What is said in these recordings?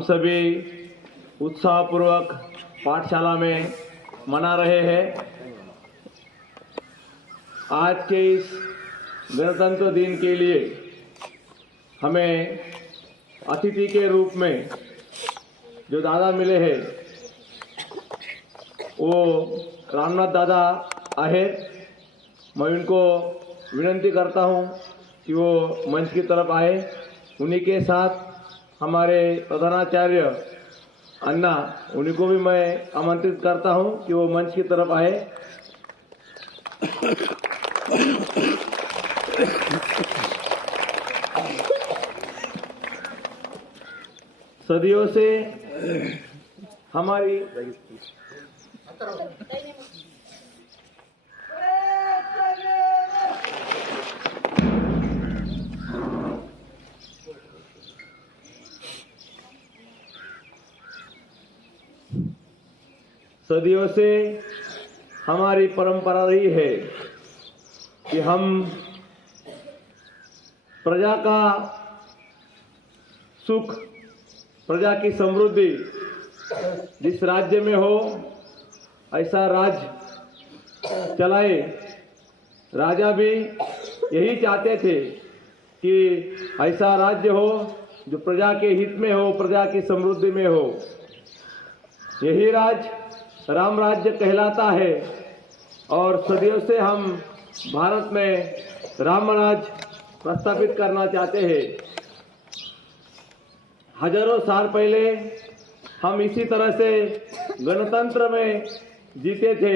हम सभी उत्साहपूर्वक पाठशाला में मना रहे हैं। आज के इस गणतंत्र दिन के लिए हमें अतिथि के रूप में जो दादा मिले हैं वो रामनाथ दादा आहेत। मैं उनको विनंती करता हूं कि वो मंच की तरफ आए। उन्हीं के साथ हमारे प्रधानाचार्य अन्ना, उन्हीं को भी मैं आमंत्रित करता हूं कि वो मंच की तरफ आए। सदियों से हमारी सदियों से हमारी परंपरा रही है कि हम प्रजा का सुख, प्रजा की समृद्धि जिस राज्य में हो ऐसा राज चलाए। राजा भी यही चाहते थे कि ऐसा राज्य हो जो प्रजा के हित में हो, प्रजा की समृद्धि में हो। यही राज राम राज्य कहलाता है और सदियों से हम भारत में राम राज प्रस्तापित करना चाहते हैं। हजारों साल पहले हम इसी तरह से गणतंत्र में जीते थे।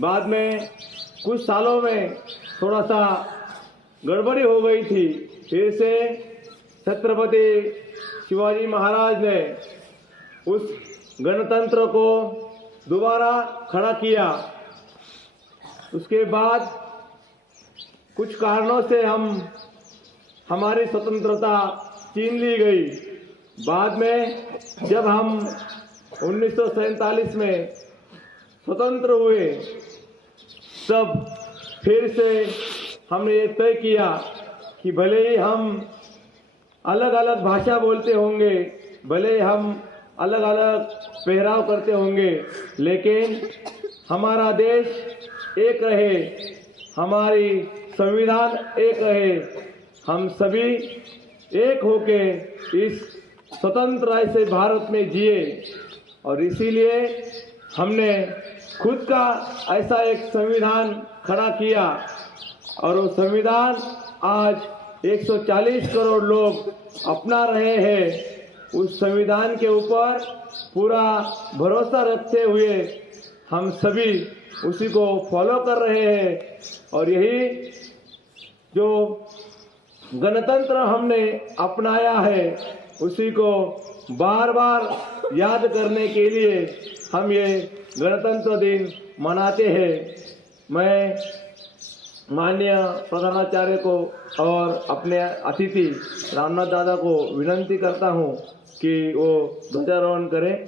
बाद में कुछ सालों में थोड़ा सा गड़बड़ी हो गई थी। फिर से छत्रपति शिवाजी महाराज ने उस गणतंत्र को दोबारा खड़ा किया। उसके बाद कुछ कारणों से हमारी स्वतंत्रता छीन ली गई। बाद में जब हम 1947 में स्वतंत्र हुए तब फिर से हमने ये तय किया कि भले ही हम अलग अलग भाषा बोलते होंगे, भले ही हम अलग अलग पहराव करते होंगे, लेकिन हमारा देश एक रहे, हमारी संविधान एक रहे। हम सभी एक होके इस स्वतंत्र ऐसे भारत में जिए और इसीलिए हमने खुद का ऐसा एक संविधान खड़ा किया और वो संविधान आज 140 करोड़ लोग अपना रहे हैं। उस संविधान के ऊपर पूरा भरोसा रखते हुए हम सभी उसी को फॉलो कर रहे हैं और यही जो गणतंत्र हमने अपनाया है उसी को बार बार याद करने के लिए हम ये गणतंत्र दिन मनाते हैं। मैं माननीय प्रधानाचार्य को और अपने अतिथि रामनाथ दादा को विनंती करता हूं कि वो ध्वजारोहण करें।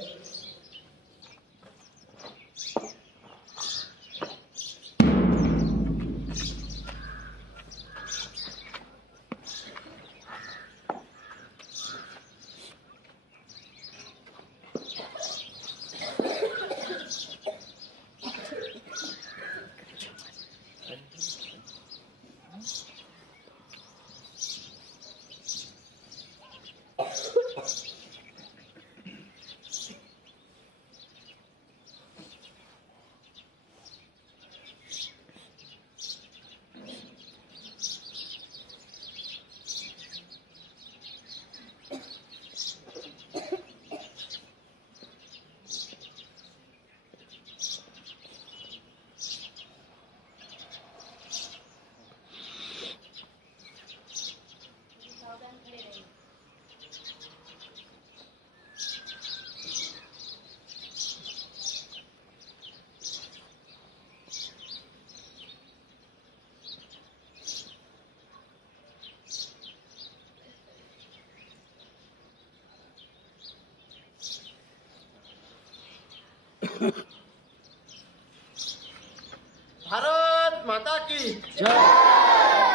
भारत माता की जय।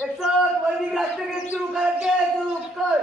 एक साथ वैदिक राष्ट्रगीत शुरू करके शुरू कर।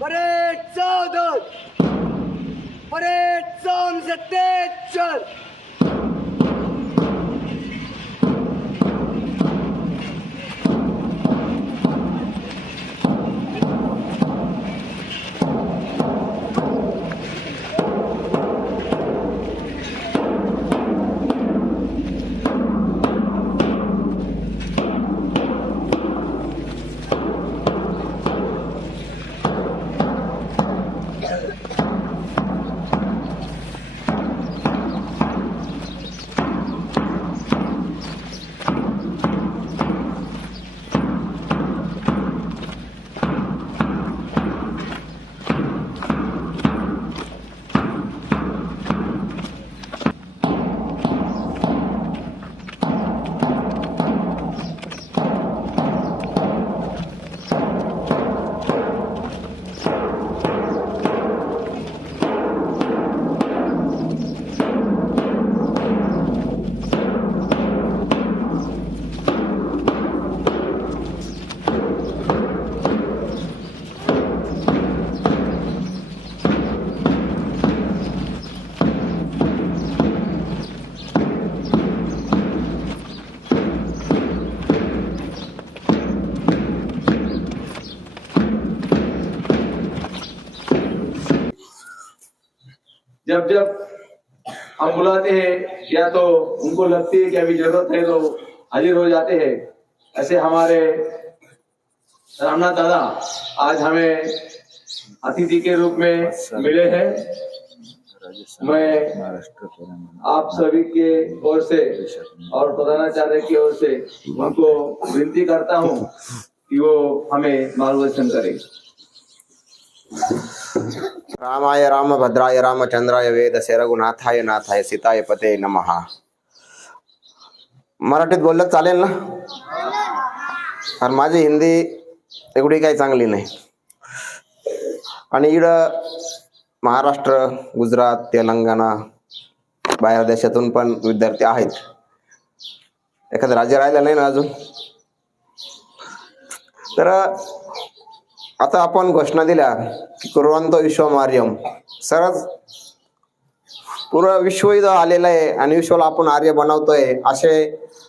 परेड सावधान, परेड सॉन्ग चल। जब जब हम बुलाते हैं या तो उनको लगती है कि अभी जरूरत है तो हाजिर हो जाते हैं। ऐसे हमारे रामनाथ दादा आज हमें अतिथि के रूप में मिले हैं। मैं आप सभी के ओर से और प्रधानाचार्य की ओर से उनको विनती करता हूँ कि वो हमें मार्गदर्शन करें। रामाय रामभद्राय रामचंद्राय वेदसे रघुनाथाय नाथाय सीताय पते नमः। मराठीत बोललं चालेल ना? कारण माझी हिंदी एवढी काही चांगली नाही आणि इकडं महाराष्ट्र, गुजरात, तेलंगणा, बाहेर देशातून पण विद्यार्थी आहेत. एखादं राज्य राहिलं नाही ना अजून. तर आता आपण घोषणा दिल्या की कुर्वन्तो विश्वमार्यम. सरच पूर्ण विश्व इथं आलेलं आहे आणि विश्वाला आपण आर्य बनवतोय असे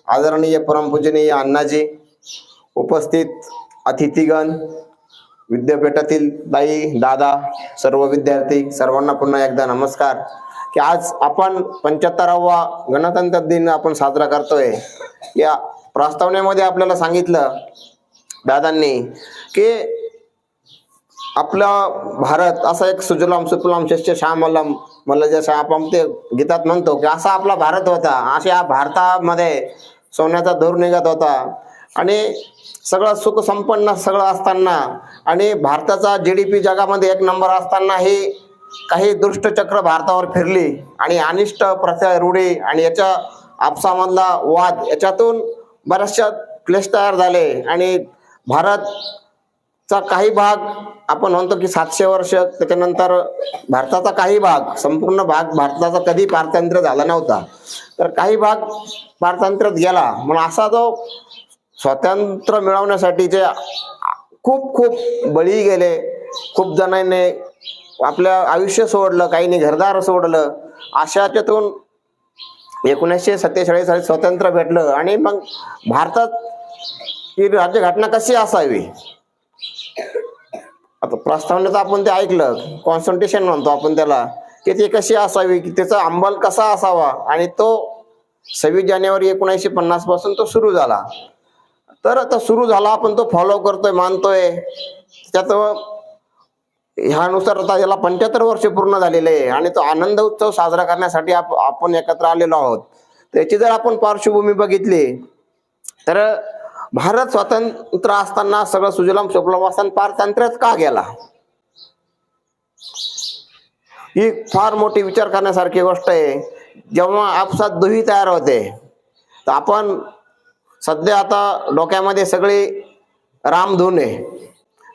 आदरणीय परमपूजनीय अण्णाजी, उपस्थित अतिथीगण, विद्यापीठातील ताई, दादा, सर्व विद्यार्थी, सर्वांना पुन्हा एकदा नमस्कार. की आज आपण 75वा गणतंत्र दिन आपण साजरा करतोय. या प्रस्तावनेमध्ये आपल्याला सांगितलं दादांनी की आपला भारत असा एक सुजलाम सुफलाम शस्य श्यामलम, मला जसं आपण ते गीतात म्हणतो की असा आपला भारत होता. अशा भारतामध्ये सोन्याचा धूर निघत होता आणि सगळं सुख संपन्न सगळं असताना आणि भारताचा GDP जगामध्ये 1 नंबर असताना ही काही दुष्टचक्र भारतावर फिरली आणि अनिष्ट प्रथा, रूढी आणि याच्या आपसामधला वाद याच्यातून बऱ्याचशा क्लेश तयार झाले आणि भारतचा काही भाग आपण म्हणतो की 700 वर्ष, त्याच्यानंतर भारताचा काही भाग, संपूर्ण भाग भारताचा कधी पारतंत्र्य झाला नव्हता, तर काही भाग पारतंत्र्यात गेला. म्हणून असा जो स्वातंत्र्य मिळवण्यासाठी जे खूप खूप बळी गेले, खूप जणांनी आपलं आयुष्य सोडलं, काहींनी घरदार सोडलं, अशाच्यातून 1947 साली स्वातंत्र्य भेटलं. आणि मग भारतात ही राज्यघटना कशी असावी, आता प्रस्तावनेत आपण ते ऐकलं, कॉन्स्टिट्यूशन म्हणतो आपण त्याला, की ती कशी असावी, की त्याचा अंमल कसा असावा. आणि तो 26 जानेवारी 1950 पासून तो सुरू झाला. तर आता सुरू झाला, आपण तो फॉलो करतोय, मानतोय. त्यात ह्यानुसार आता याला 75 वर्ष पूर्ण झालेले आहे आणि तो आनंद उत्सव साजरा करण्यासाठी आपण एकत्र आलेलो आहोत. त्याची जर आपण पार्श्वभूमी बघितली तर भारत स्वतंत्र असताना सगळं सुजलाम सुफलाम असताना पारतंत्र्यात का गेला, ही फार मोठी विचार करण्यासारखी गोष्ट आहे. जेव्हा आपसात दुही तयार होते, तर आपण सध्या आता डोक्यामध्ये सगळी रामधून आहे.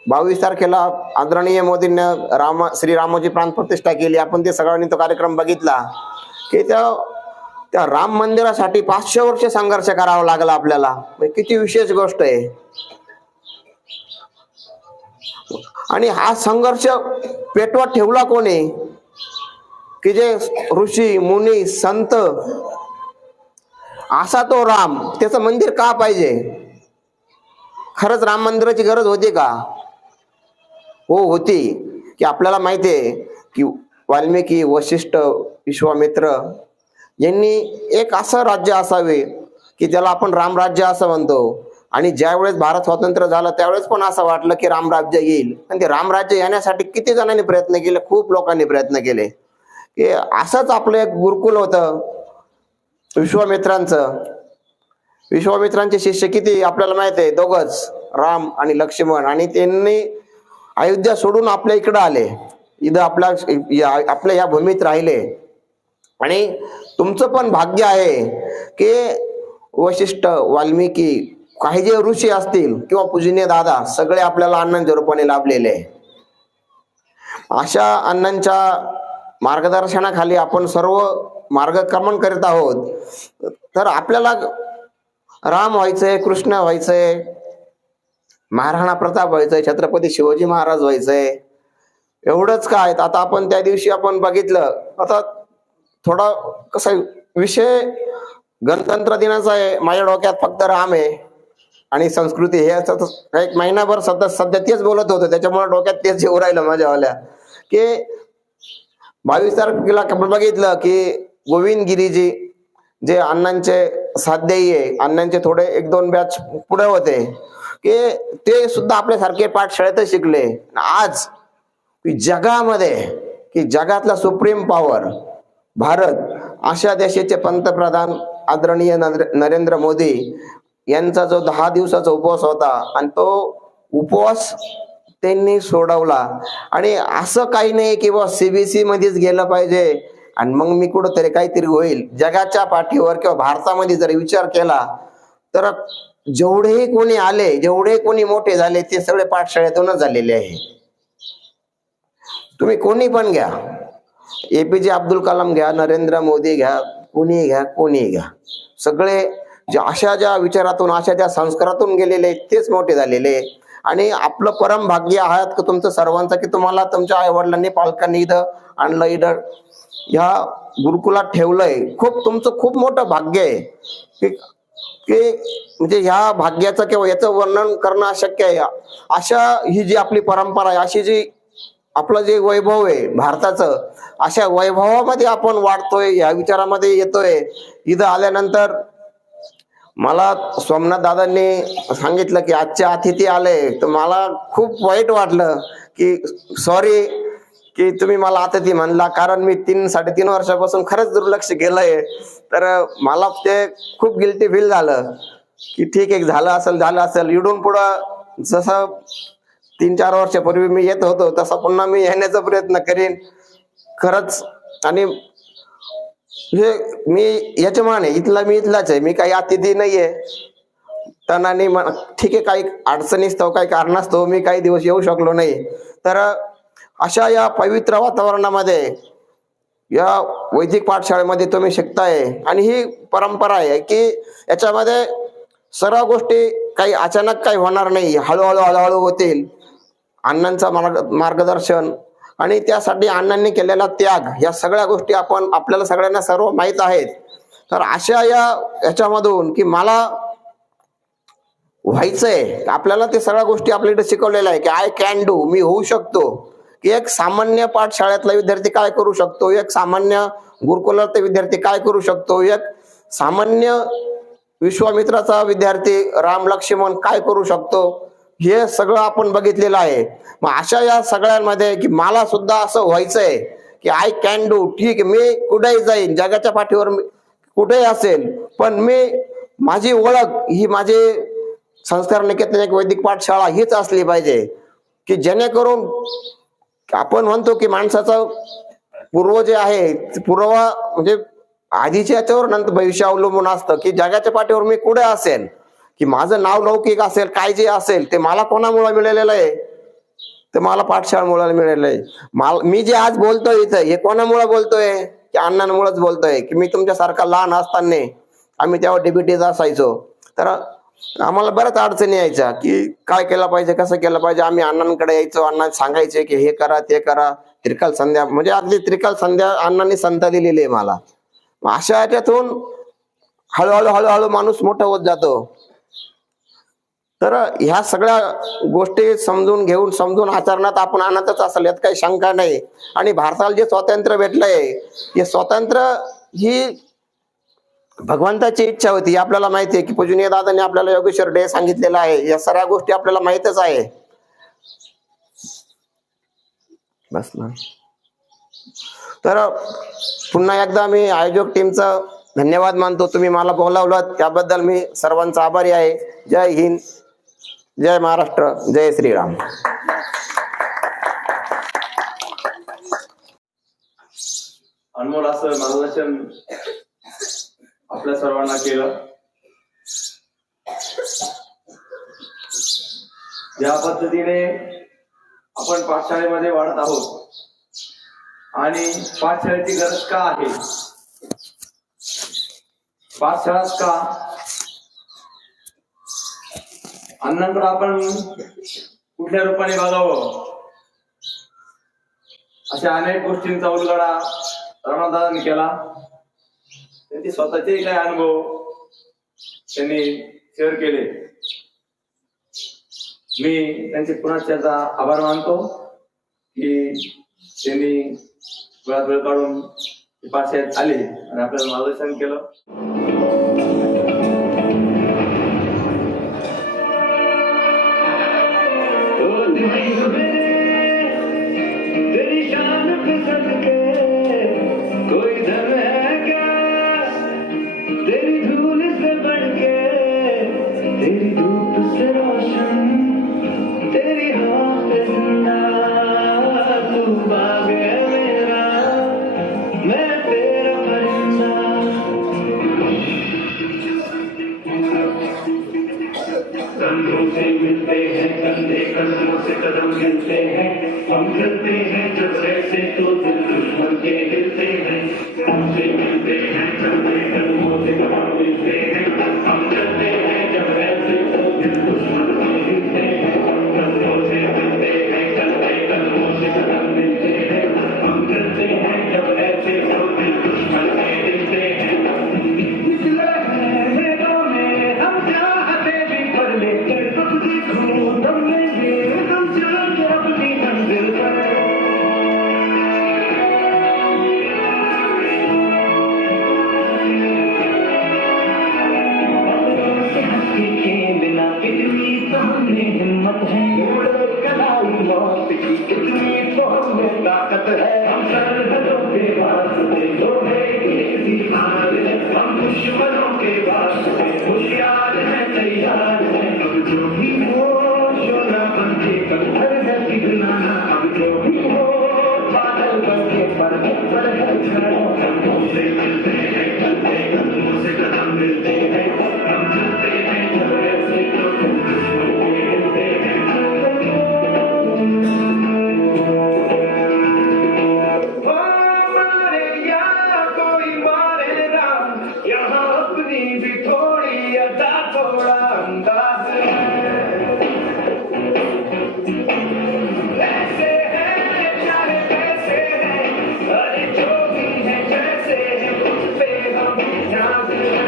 22 तारखेला आदरणीय मोदींनी श्रीरामोजी प्राण प्रतिष्ठा केली. आपण ते सगळ्यांनी तो कार्यक्रम बघितला की त्या राम मंदिरासाठी 500 वर्ष संघर्ष करावा लागला आपल्याला. किती विशेष गोष्ट आहे. आणि हा संघर्ष पेटवत ठेवला कोणी, की जे ऋषी मुनी संत, असा तो राम. त्याचं मंदिर का पाहिजे, खरंच राम मंदिराची गरज होती का? हो होती. की आपल्याला माहिती आहे की वाल्मिकी, वशिष्ठ, विश्वामित्र यांनी एक असं राज्य असावे की ज्याला आपण रामराज्य असं म्हणतो. आणि ज्यावेळेस भारत स्वतंत्र झाला त्यावेळेस पण असं वाटलं की रामराज्य येईल. आणि ते रामराज्य येण्यासाठी किती जणांनी प्रयत्न केले, खूप लोकांनी प्रयत्न केले. की असंच आपलं एक गुरुकुल होतं विश्वामित्रांचं. विश्वामित्रांचे शिष्य किती आपल्याला माहित आहे, दोघच, राम आणि लक्ष्मण. आणि त्यांनी अयोध्या सोडून आपल्या इकडं आले, इथं आपल्या या भूमीत राहिले. आणि तुमचं पण भाग्य आहे की वशिष्ठ, वाल्मिकी, काही जे ऋषी असतील किंवा पूजनीय दादा, सगळे आपल्याला अण्णांच्या रूपाने लाभलेले. अशा अण्णांच्या मार्गदर्शनाखाली आपण सर्व मार्गक्रमण करीत आहोत. तर आपल्याला राम व्हायचंय, कृष्ण व्हायचंय, महाराणा प्रताप व्हायचंय, छत्रपती शिवाजी महाराज व्हायचंय. एवढंच काय, आता आपण त्या दिवशी आपण बघितलं. आता थोडा कसा विषय गणतंत्र दिनाचा आहे, माझ्या डोक्यात फक्त राम आहे आणि संस्कृती हे. एक महिनाभर सध्या तेच बोलत होतो, त्याच्यामुळे डोक्यात तेच येऊ राहिलं माझ्यावाल्या. की 22 तारखेला आपण बघितलं की गोविंद गिरीजी जे अण्णांचे साध्यायी आहे, अण्णांचे थोडे 1-2 बॅच पुढे होते, की ते सुद्धा आपल्यासारखे पाठशाळेतच शिकले. आज जगामध्ये की जगातला सुप्रीम पॉवर भारत, अशा देशाचे पंतप्रधान आदरणीय नरेंद्र मोदी यांचा जो 10 दिवसाचा उपवास होता आणि तो उपवास त्यांनी सोडवला. आणि असं काही नाही की बा CBC मध्येच गेलं पाहिजे आणि मग मी कुठंतरी काहीतरी होईल. जगाच्या पाठीवर किंवा भारतामध्ये जर विचार केला तर जेवढेही कोणी आले, जेवढे कोणी मोठे झाले, ते सगळे पाठशाळेतूनच झालेले आहे. तुम्ही कोणी पण घ्या, APJ अब्दुल कलाम घ्या, नरेंद्र मोदी घ्या, कोणी घ्या, कोणी घ्या, सगळे जे अशा ज्या विचारातून, अशा ज्या संस्कारातून गेलेले तेच मोठे झालेले. आणि आपलं परम भाग्य आहात की तुमचं सर्वांचं, की तुम्हाला तुमच्या आई वडिलांनी, पालकांनी इथं आणलं, इथं ह्या गुरुकुलात ठेवलंय. तुमचं खूप मोठं भाग्य आहे. की की म्हणजे ह्या भाग्याचं किंवा याचं वर्णन करणं अशक्य आहे. अशा ही जी आपली परंपरा आहे, अशी जी आपलं जे वैभव आहे भारताचं, अशा वैभवामध्ये आपण वाढतोय, ह्या विचारामध्ये येतोय. इथं आल्यानंतर मला सोमनाथ दादांनी सांगितलं की आजचे अतिथी आले, तर मला खूप वाईट वाटलं की सॉरी की तुम्ही मला अतिथी म्हणला, कारण मी 3-3.5 वर्षापासून खरंच दुर्लक्ष केलंय. तर मला ते खूप गिल्टी फील झालं की ठीक आहे, झालं असेल. इडून पुढं जसं 3-4 वर्षापूर्वी मी येत होतो तसा पुन्हा मी येण्याचा प्रयत्न करीन खरंच. आणि म्हणजे मी यजमान आहे, मी इथलाच आहे, मी काही अतिथी नाहीये. तणाने ठीक आहे, काही अडचणीस्तव काही कारणास्तव मी काही दिवस येऊ शकलो नाही. तर अशा या पवित्र वातावरणामध्ये या वैदिक पाठशाळेमध्ये तुम्ही शिकताय, आणि ही परंपरा आहे की याच्यामध्ये सर्व गोष्टी काही अचानक काही होणार नाही, हळूहळू होतील. अण्णांचा मार्गदर्शन आणि त्यासाठी अण्णांनी केलेला त्याग, या सगळ्या गोष्टी आपल्याला सगळ्यांना सर्व माहीत आहेत. तर अशा याच्यामधून की मला व्हायचंय, आपल्याला ते सगळ्या गोष्टी आपल्या इथे शिकवलेल्या आहे की आय कॅन डू, मी होऊ शकतो. की एक सामान्य पाठशाळेतला विद्यार्थी काय करू शकतो, एक सामान्य गुरुकुलातला विद्यार्थी काय करू शकतो, एक सामान्य विश्वामित्राचा विद्यार्थी राम लक्ष्मण काय करू शकतो, हे सगळं आपण बघितलेलं आहे. मग अशा या सगळ्यांमध्ये की मला सुद्धा असं व्हायचंय की आय कॅन डू. ठीक आहे, मी कुठेही जाईन, जगाच्या पाठीवर कुठेही असेल, पण माझी ओळख ही माझी संस्कार निकेतन एक वैदिक पाठशाळा हीच असली पाहिजे. की जेणेकरून आपण म्हणतो की माणसाचं पूर्व जे आहे, पूर्व म्हणजे आधीच्या याच्यावर नंतर भविष्य अवलंबून असतं. की जगाच्या पाठीवर मी कुठे असेल, की माझं नाव लौकिक असेल, काय जे असेल ते मला कोणामुळे मिळालेलं आहे, ते मला पाठशाळेमुळे मिळालेलं आहे. मी जे आज बोलतोय इथं, हे कोणामुळे बोलतोय, की अण्णांमुळेच बोलतोय. की मी तुमच्यासारखा लहान असताना आम्ही तेव्हा डीबीटीज असायचो, तर आम्हाला बऱ्याच अडचणी यायच्या की काय केलं पाहिजे, कसं केलं पाहिजे. आम्ही अण्णांकडे यायचो, अण्णा सांगायचे की हे करा ते करा. त्रिकाल संध्या म्हणजे अगदी त्रिकाल संध्या अण्णांनी संत दिलेली आहे मला. अशा याच्यातून हळूहळू माणूस मोठा होत जातो. तर ह्या सगळ्या गोष्टी समजून आचरणात आपण आणतच असेल, यात काही शंका नाही. आणि भारताला जे स्वातंत्र्य भेटलंय, हे स्वातंत्र्य ही भगवंताची इच्छा होती, आपल्याला माहिती आहे. की पूजनीय दादांनी आपल्याला योगेश्वर डे सांगितलेला आहे, या सर्व गोष्टी आपल्याला माहितच आहे. बस ना. तर पुन्हा एकदा मी आयोजक टीमचा धन्यवाद मानतो. तुम्ही मला बोलावलं त्याबद्दल मी सर्वांचा आभारी आहे. जय हिंद, जय महाराष्ट्र, जय श्रीराम. अनमोल असं मार्गदर्शन आपल्या सर्वांना केलं. ज्या पद्धतीने आपण पाठशाळेमध्ये वाढत आहोत आणि पाठशाळेची गरज का आहे, पाठशाळाच का, अण्णांकडे आपण कुठल्या रूपाने बघावं, अशा अनेक गोष्टींचा उलगडा रामदादांनी केला. त्यांचे स्वतःचे काही अनुभव त्यांनी शेअर केले. मी त्यांचे पुन्हा त्याचा आभार मानतो की त्यांनी वेळ काढून पाठशाळेत आले आणि आपल्याला मार्गदर्शन केलं. कंधों से मिलते हैं, कंधे कदमों से कदम मिलते हैं. हम चलते हैं जब ऐसे तो दिल दुश्मन के हिलते हैं. हमसे मिलते हैं, कंधे कदमों से कदम मिलते हैं. हम चलते हैं जब ऐसे तो दिल दुश्मन के हिलते हैं. कंधों से मिलते हैं, कंधे कदमों से कदम मिलते हैं. हम चलते हैं जब ऐसे तो दिल दुश्मन के हिलते हैं. निकले हैं मेलों में हिम्मत है उड़े कलाई मौत की कितनी तो हमें ताकत है हम सरहदों के वास्ते लोहे की दीवार है हम दुश्मनों के वास्ते होशियार है तैयार है अब जो भी हो शोला बनके कंधर है पिघलाना अब जो भी हो बादल बनके पर है छाया हम से मिलते हैं चलते कदमों से कदम मिलते हैं हम चलते हैं चलते से तो दुश्मन के हिलते हैं मारे या कोई मारे ना यहाँ अपनी भी थोड़ी अदा थोड़ा अंदाज है ऐसे है चाहे कैसे है अरे जो भी है जैसे है उस पे हम ध्यान है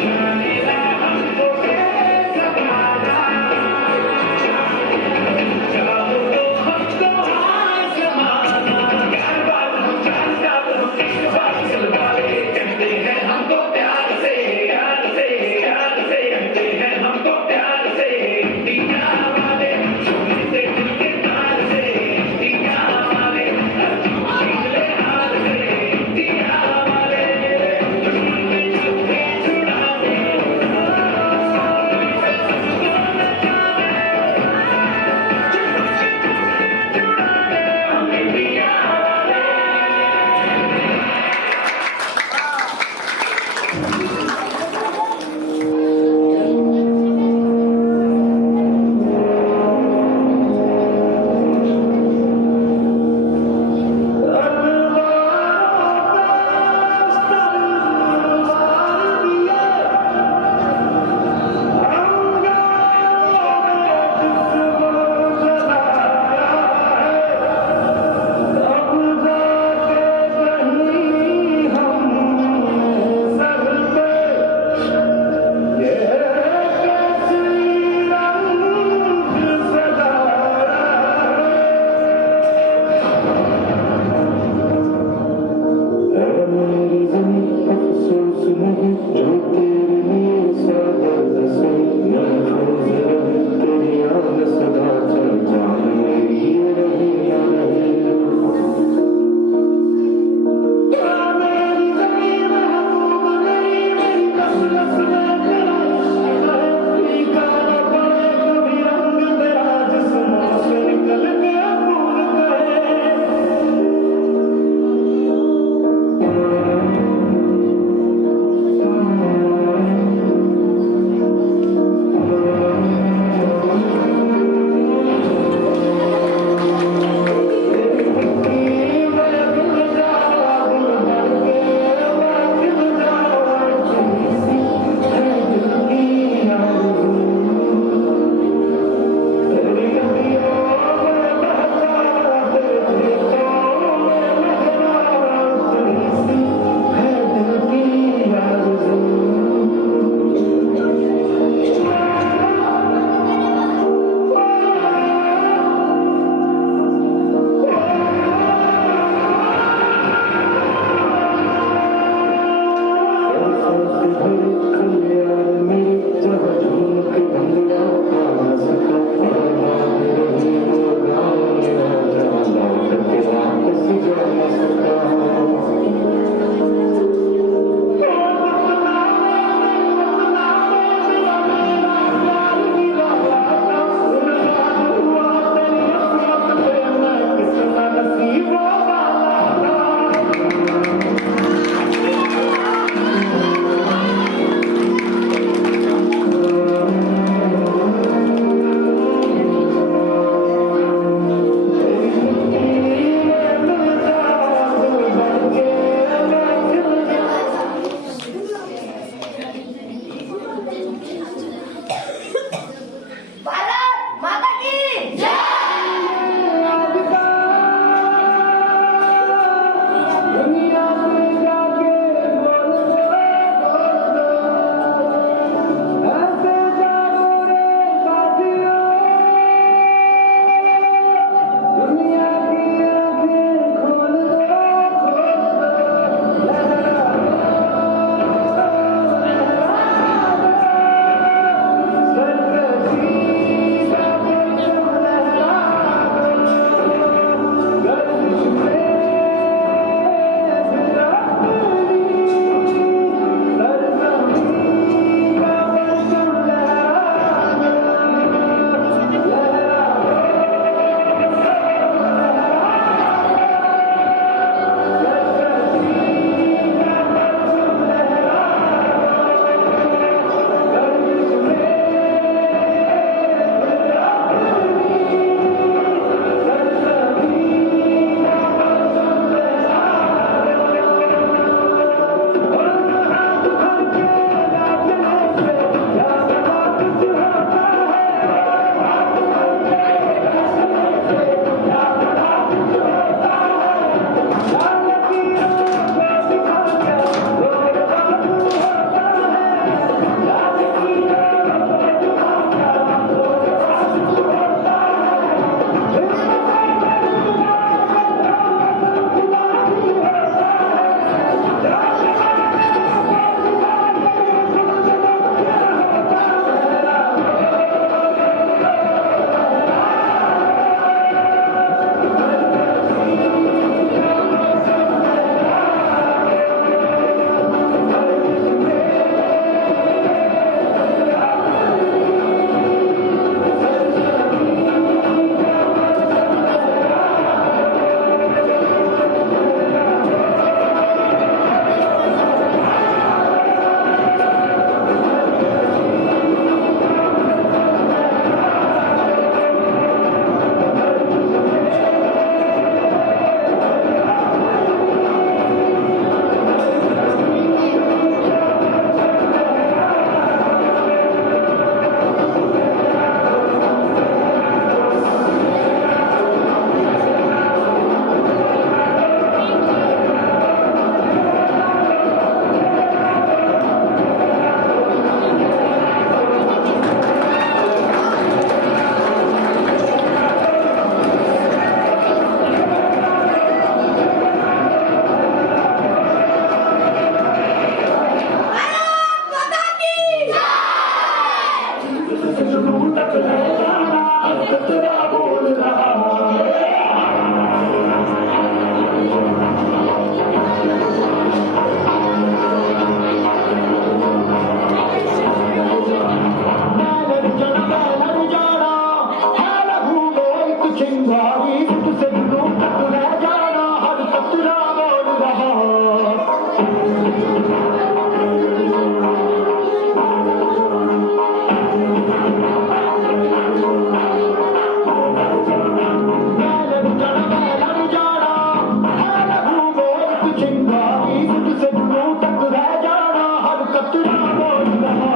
जानेगा हमको ये जमाना चाहो तो हमको आजमाना यार बात हम जानता हम इश्क बात चलवाले कहते हैं हमको प्यार से कहते हैं हमको प्यार से जुनून तक रह जाना हर कतरा बोल रहा चिंगारी से जुनून तक रह जाना हर कतरा बोल रहा चिंगारी से जुनून तक रह जाना हर कतरा बोल रहा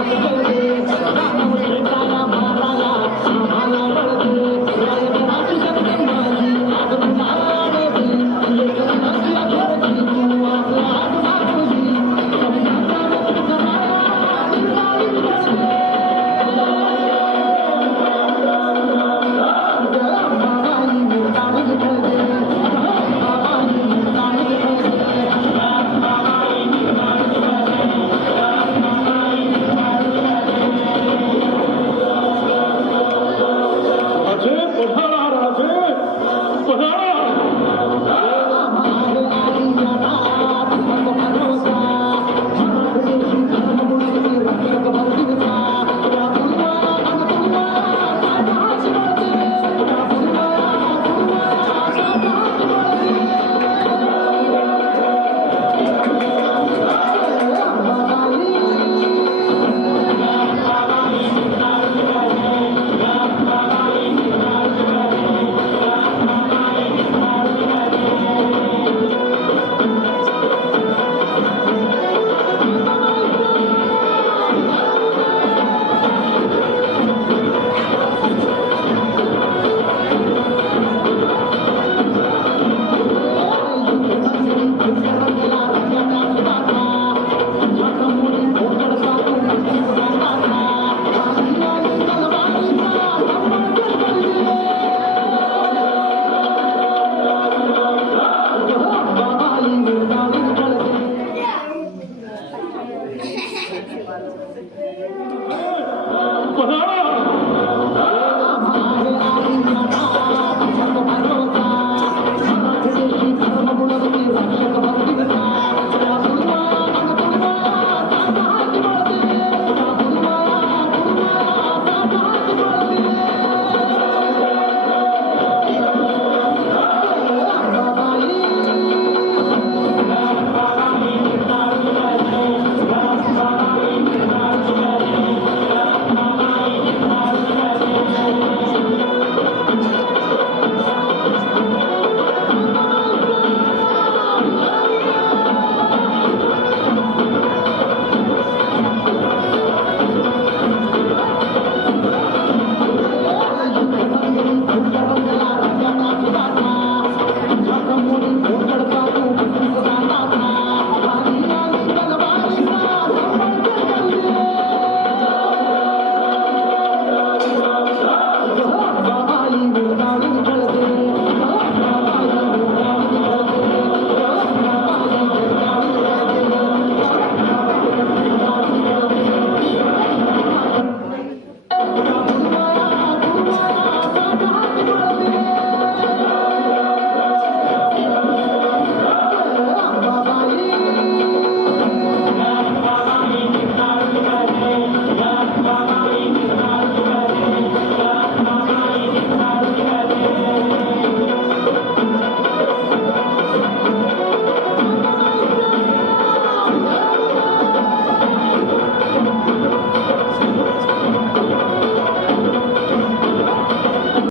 आंख खोले